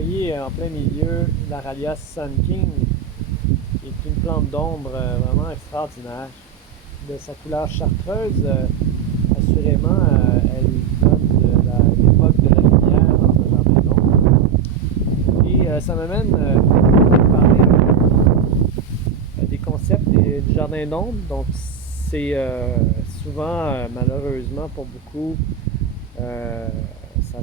voyez en plein milieu l'Aralia Sun King, qui est une plante d'ombre vraiment extraordinaire. De sa couleur chartreuse, assurément, elle donne de l'époque de la lumière dans un jardin d'ombre. Et ça m'amène à parler des concepts du jardin d'ombre. Donc, c'est souvent, malheureusement pour beaucoup, euh, ça,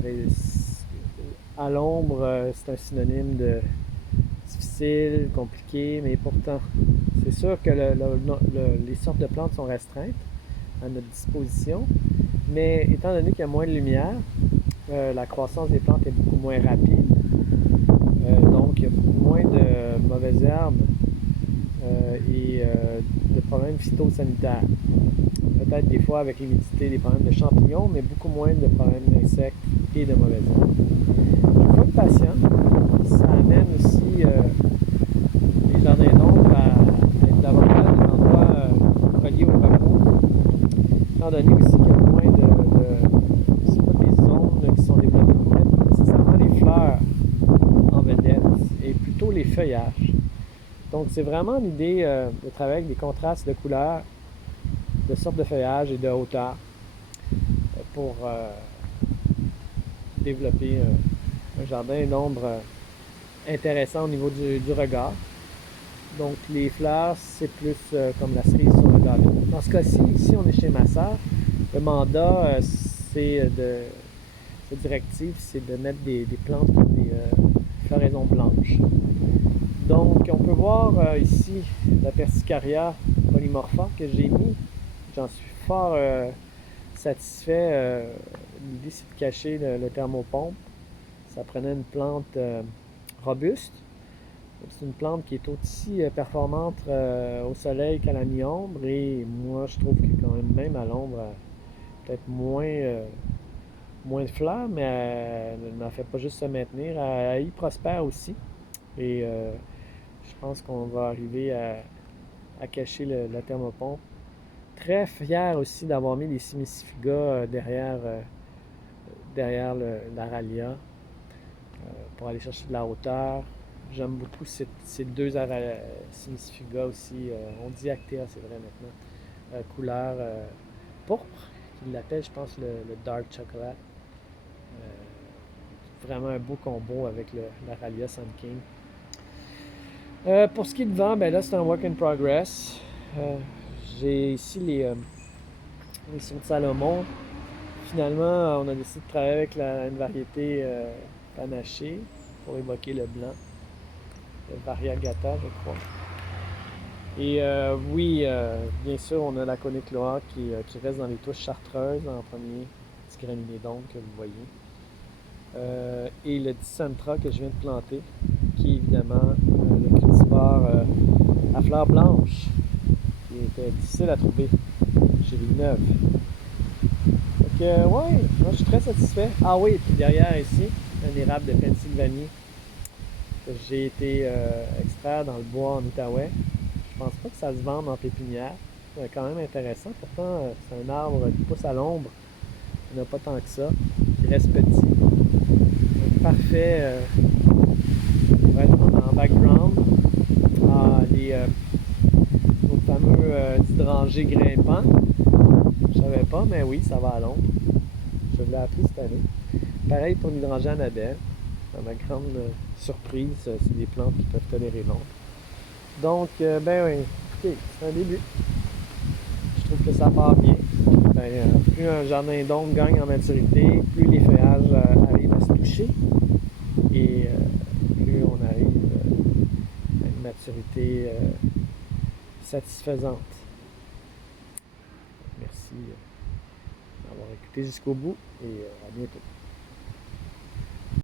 à l'ombre, c'est un synonyme de difficile, compliqué, mais pourtant, c'est sûr que les sortes de plantes sont restreintes à notre disposition, mais étant donné qu'il y a moins de lumière, la croissance des plantes est beaucoup moins rapide, donc il y a beaucoup moins de mauvaises herbes et de problèmes phytosanitaires. Peut-être des fois avec l'humidité des problèmes de champignons, mais beaucoup moins de problèmes d'insectes et de mauvaises herbes. Il faut être patient. Ça amène aussi les jardins d'ombre à être davantage des endroits reliés au repos. Étant donné aussi qu'il y a moins c'est pas des zones qui sont développées pour mettre nécessairement les fleurs en vedette, et plutôt les feuillages. Donc c'est vraiment l'idée de travailler avec des contrastes de couleurs, de sortes de feuillage et de hauteur pour développer un jardin d'ombre intéressant au niveau du regard. Donc les fleurs, c'est plus comme la cerise sur le gâteau. Dans ce cas-ci, ici on est chez ma sœur. Le mandat, cette directive, c'est de mettre des plantes avec des floraisons blanches. Donc on peut voir ici la Persicaria polymorpha que j'ai mis. J'en suis fort satisfait. L'idée, c'est de cacher le thermopompe. Ça prenait une plante robuste. C'est une plante qui est aussi performante au soleil qu'à la mi-ombre. Et moi, je trouve que quand même à l'ombre, peut-être moins de fleurs, mais elle n'en fait pas juste se maintenir. Elle y prospère aussi. Et je pense qu'on va arriver à cacher la thermopompe. Très fier aussi d'avoir mis les Simicifiga derrière l'Aralia pour aller chercher de la hauteur. J'aime beaucoup ces deux Simicifiga aussi. On dit Actea, c'est vrai maintenant. Couleur pourpre, qu'ils l'appellent, je pense, le Dark Chocolate. Vraiment un beau combo avec l'Aralia Sun King. Pour ce qui est de vent, ben là, c'est un work in progress. J'ai ici les sauts de Salomon. Finalement, on a décidé de travailler avec une variété panachée pour évoquer le blanc, le Variegata, je crois. Et oui, bien sûr, on a la Conifloa qui reste dans les touches chartreuses en premier, petit graminédon que vous voyez. Et le Dicentra que je viens de planter, qui est évidemment le cultivar à fleurs blanches, qui était difficile à trouver chez les neuves. Donc, ouais, moi je suis très satisfait. Ah oui, et puis derrière ici, un érable de Pennsylvanie que j'ai été extraire dans le bois en Outaouais. Je pense pas que ça se vende en pépinière. C'est quand même intéressant. Pourtant, c'est un arbre qui pousse à l'ombre. Il n'y en a pas tant que ça. Il reste petit. Donc, parfait pour être en background. Ah, nos fameux hydrangées grimpants. Je savais pas, mais oui, ça va à l'ombre. Je l'ai appris cette année. Pareil pour l'hydrangée Annabelle. À ma grande surprise, c'est des plantes qui peuvent tolérer l'ombre. Donc, ben oui, écoutez, c'est un début. Je trouve que ça part bien. Ben, plus un jardin d'ombre gagne en maturité, plus les feuillages arrivent à se toucher et plus on arrive à une maturité satisfaisante. Merci d'avoir écouté jusqu'au bout et à bientôt.